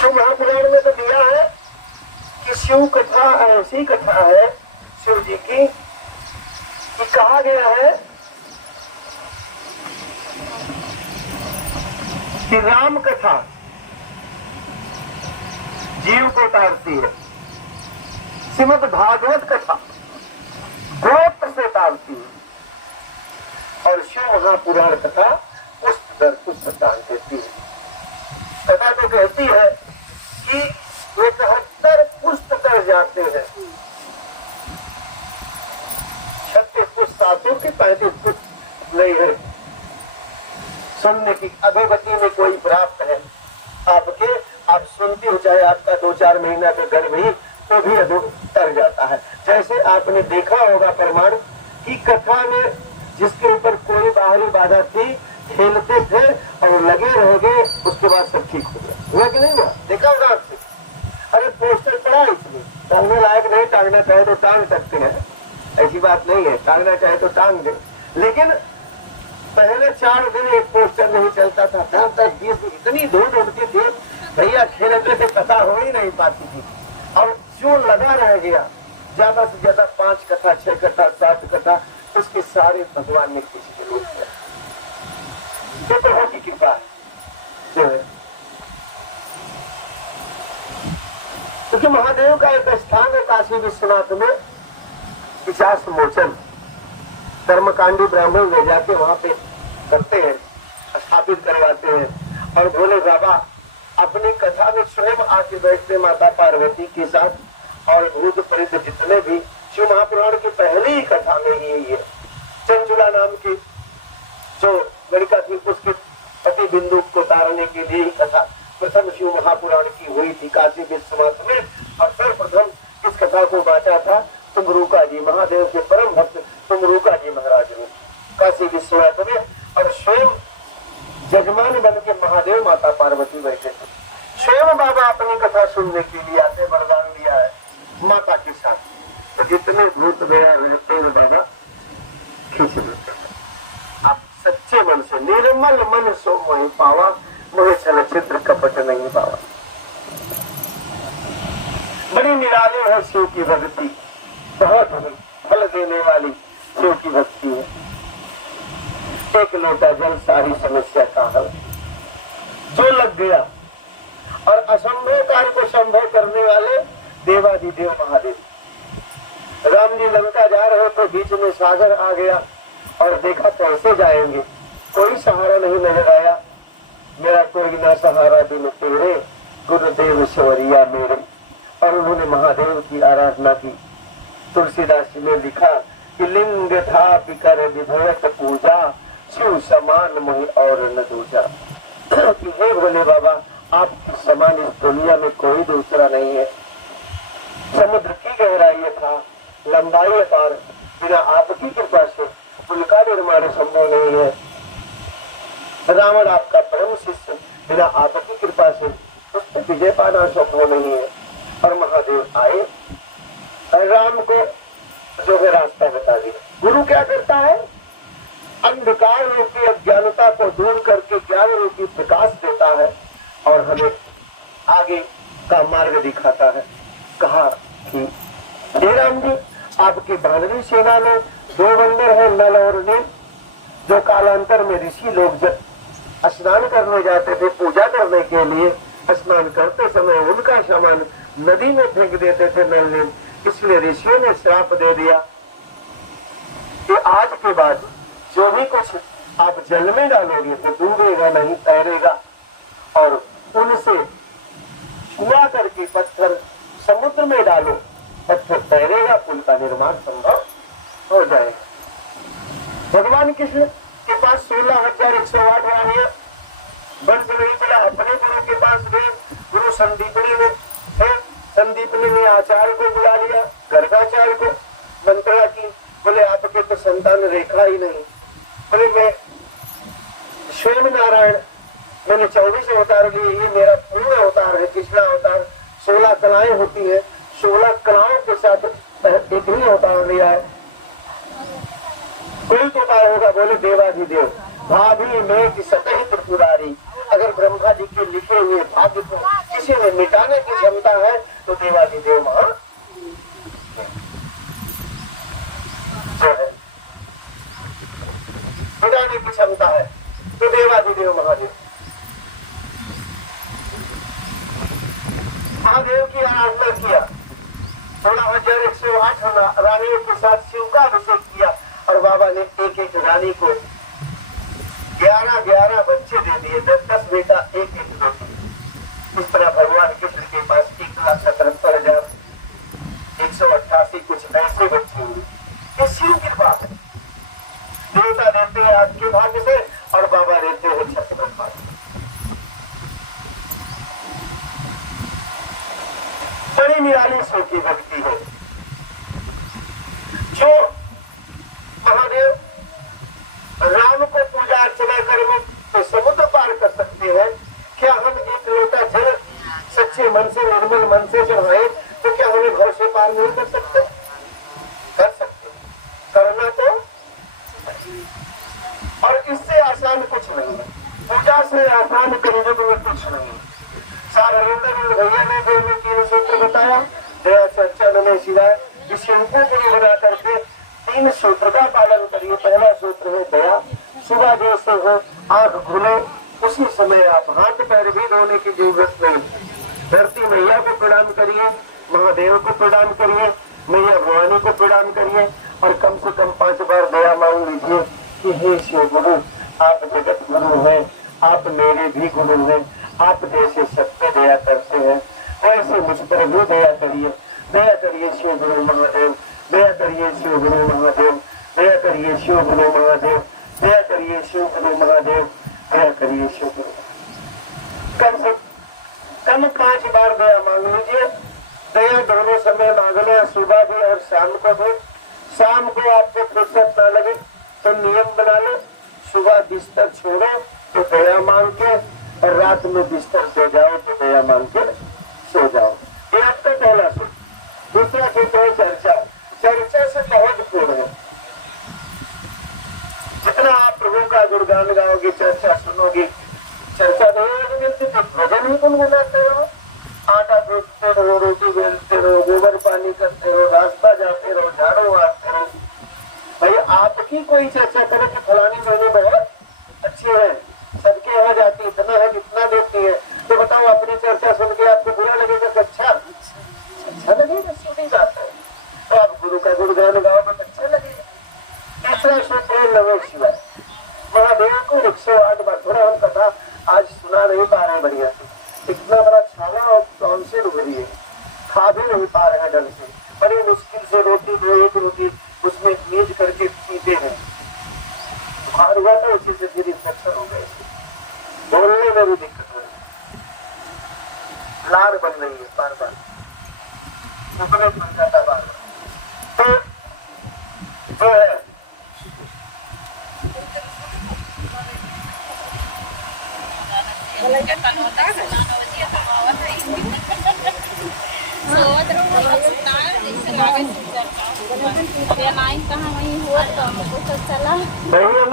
शिव महापुराण में तो दिया है कि शिव कथा ऐसी कथा है शिव जी की कि कहा गया है कि राम कथा जीव को तारती है, श्रीमद् भागवत कथा गोत्र से तारती है और शिव महापुराण कथा पुष्प दर पुष्प तार देती है। कथा तो कहती है कि 71 पुष्प कर जाते हैं, 36 पुष्प सातों की 35 पुष्प नहीं है सुनने की अधोगति में कोई प्राप्त है आपके, आप सुनती हो चाहे आपका 2-4 महीना का गर्भ ही तो भी अधो तर जाता है। जैसे आपने देखा होगा प्रमाण की कथा में जिसके ऊपर कोई बाहरी बाधा थी खेलते थे और लगे रह गए, उसके बाद सब ठीक हो गया। हुआ कि नहीं हुआ? देखा होगा आपसे। अरे पोस्टर पड़ा इसमें, टांगने लायक नहीं, टांगना चाहे तो टांग सकते हैं, ऐसी बात नहीं है, टांगना चाहे तो टांग दे। लेकिन पहले 4 दिन एक पोस्टर नहीं चलता था, 10-20 दिन इतनी धूल उड़ती थी, भैया खेलते थे कथा हो ही नहीं पाती थी। और जो लगा रह गया ज्यादा से ज्यादा 5 कथा 6 कथा 7 कथा, उसके सारे भगवान ने किसी के रूप में तो प्रभु की कृपा है। क्योंकि महादेव का एक स्थान है काशी विश्वनाथ में, पिशाच मोचन, कर्मकांडी ब्राह्मण ले जाके वहां पे करते हैं, स्थापित करवाते हैं। और भोले बाबा अपनी कथा में स्वयं आके बैठते माता पार्वती के साथ और भूत प्रेत जितने भी। शिव महापुराण की पहली ही कथा में ही है चंचुला नाम की जो लड़का थी, उसके पति बिंदु को तारने के लिए ही कथा प्रथम शिव महापुराण की हुई थी काशी विश्वनाथ में। और सर्वप्रथम इस कथा को बांटा था तुमरूका जी, महादेव के परम भक्त तुमरूका जी महाराज ने काशी विश्वनाथ में। और स्वयं जजमान बन के महादेव माता पार्वती बैठे थे। स्वयं बाबा अपनी कथा सुनने के लिए आते, वरदान दिया है माता के साथ। तो जितने भूत दया रहते हैं बाबा खींच लेते हैं। आप सच्चे मन से, निर्मल मन सो मोहि पावा, मोहे छल चित्र कपट नहीं पावा। बड़ी निराली है शिव की भक्ति, बहुत फल देने वाली शिव की भक्ति है। एक लोटा जल सारी समस्या का हल, जो लग गया। और असंभव कार्य को संभव करने वाले देवादिदेव महादेव। राम जी लंका जा रहे थे, बीच में सागर आ गया और देखा कैसे जाएंगे, कोई सहारा नहीं नजर आया। मेरा कोई ना सहारा बिन तेरे, गुरुदेव सवरिया मेरे। और उन्होंने महादेव की आराधना की। तुलसीदास ने लिखा कि लिंग था पिकर विधेयक पूजा, शिव समान मोहि और न दूजा। कि हे भोले बाबा, आपके समान इस दुनिया में कोई दूसरा नहीं है। समुद्र की गहराई था, लंबाई पार, बिना आपकी कृपा से पुल का निर्माण संभव नहीं है। रावण आपका परम शिष्य, बिना आपकी कृपा से उस पर विजय पाना संभव नहीं है। और महादेव आए और राम को जो है रास्ता बता दिया। गुरु क्या करता है? अंधकार रूपी अज्ञानता को दूर करके ज्ञान रूपी प्रकाश देता है और हमें आगे का मार्ग दिखाता है। कहा कि हे राम जी, आपकी बानरी सेना में 2 बंदर है, नल और नील, जो कालांतर में ऋषि लोग जब स्नान करने जाते थे पूजा करने के लिए, स्नान करते समय उनका सामान नदी में फेंक देते थे नल नील। इसलिए ऋषियों ने श्राप दे दिया कि आज के बाद जो भी कुछ आप जल में डालोगे तो डूबेगा नहीं, तैरेगा। और उनसे छुआ करके पत्थर समुद्र में डालो, पत्थर तैरेगा, पुल का निर्माण संभव हो जाएगा। भगवान कृष्ण के पास 16,108 रानियां, वंश नहीं चला, अपने गुरु के पास गए। गुरु संदीपनी ने संदीपनी ने आचार्य को बुला लिया, गर्गाचार्य को, मंत्रणा की। बोले आपके तो संतान रेखा ही नहीं। बोले मैं स्वयं नारायण, मैंने 24 अवतार लिए, ये मेरा पूर्ण अवतार है, पिछला अवतार 16 कलाएं होती है, 16 कलाओं के साथ एक ही अवतार लिया है। कोई तो उपाय होगा। बोले देवाधिदेव, भाभी में सतही त्रिपुरारी। अगर ब्रह्मा जी के लिखे हुए भाग्य को किसी ने मिटाने की क्षमता है तो देवाधिदेव महादेव है। मिटाने की क्षमता है तो देवाधिदेव महादेव। महादेव की आराधना किया, 16,108 रानियों के साथ शिव का अभिषेक किया और बाबा ने एक एक रानी को 11 बच्चे दे दिए, 10 बेटा, एक बेटी। इस तरह भगवान कृष्ण के पास 1,77,188 कुछ ऐसे बच्चे हुए। ये शिव कृपा है, देवता देते हैं आपके भाग्य से और बाबा देते हैं छठ ब्रह्मा। बड़ी निराली सो की भक्ति है जो महादेव राम को पूजा अर्चना करने तो समुद्र पार कर सकते हैं। क्या हम एक लोटा जल सच्चे मन से निर्मल मन से चढ़ाए तो क्या हमें घर से पार नहीं कर सकते? कर सकते, करना तो। और इससे आसान कुछ नहीं है, पूजा से आसान करीब में कुछ नहीं। सारविंदर भैया ने जो हमें 3 सूत्र बताया, दया सच्चा नमः शिवाय, इस शिव को गुरु बना करके 3 सूत्र का पालन करिए। पहला सूत्र है दया। सुबह जैसे हो आंख खुले उसी समय आप हाथ पैर भी धोने की जरूरत नहीं। धरती मैया को प्रणाम करिए, महादेव को प्रणाम करिए, मैया भवानी को प्रणाम करिए और कम से कम 5 बार दया मांग लीजिए कि हे शिव गुरु, आप जगत गुरु हैं, आप मेरे भी गुरु हैं, आप जैसे सब पे दया करते हैं वैसे मुझ पर भी दया करिए। दया करिए शिव गुरु महादेव, दया करिए शिव गुरु महादेव, दया करिए शिव गुरु महादेव, दया करिए शिव गुरु महादेव, दया करिए शिव गुरु। कम से कम 5 बार दया मांग लीजिए। दया दोनों समय मांगना, सुबह भी और शाम को भी। शाम को आपको फुर्सत ना लगे तो नियम बना लो, सुबह बिस्तर छोड़ो तो दया मांग के और रात में बिस्तर सो जाओ तो दया मांग के सो जाओ। ये आपका पहला सूत्र। दूसरा सूत्र है चर्चा। चर्चा से महत्वपूर्ण है, जितना आप प्रभु का गुणगान गाओगे, चर्चा सुनोगे, चर्चा नहीं मिलती तो भजन ही गुनगुनाते हो, आटा गूंथते रहो, रोटी बेलते रहो, गोबर पानी करते रहो, रास्ता जाते रहो, झाड़ू मारते रहो। भाई आपकी कोई चर्चा करे कि फलानी बहनी बहुत अच्छी है, सबके यहाँ जाती इतना है जितना देती है, तो बताओ अपनी चर्चा सुन के आपको बुरा लगेगा कि अच्छा लगेगा? सुनी जाता है तो आप गुरु का गुणगान गाओ तो अच्छा लगेगा। तीसरा सूत्र है नमः शिवाय। महादेव को 108 बार, थोड़ा हम कथा आज सुना नहीं पा रहे बढ़िया से, इतना बड़ा छाला और टॉन्सिल हो रही है, खा भी नहीं पा रहे हैं ढंग से, बड़ी मुश्किल से रोटी दो, एक रोटी उसमें नीज करके पीते हैं। बुखार हुआ था, उसी से फिर इंफेक्शन हो गए, बोलने में भी दिक्कत हो रही, लार बन रही है बार बार, बन जाता बार बार। तो जो है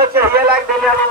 चाहिए लाइक देने वाली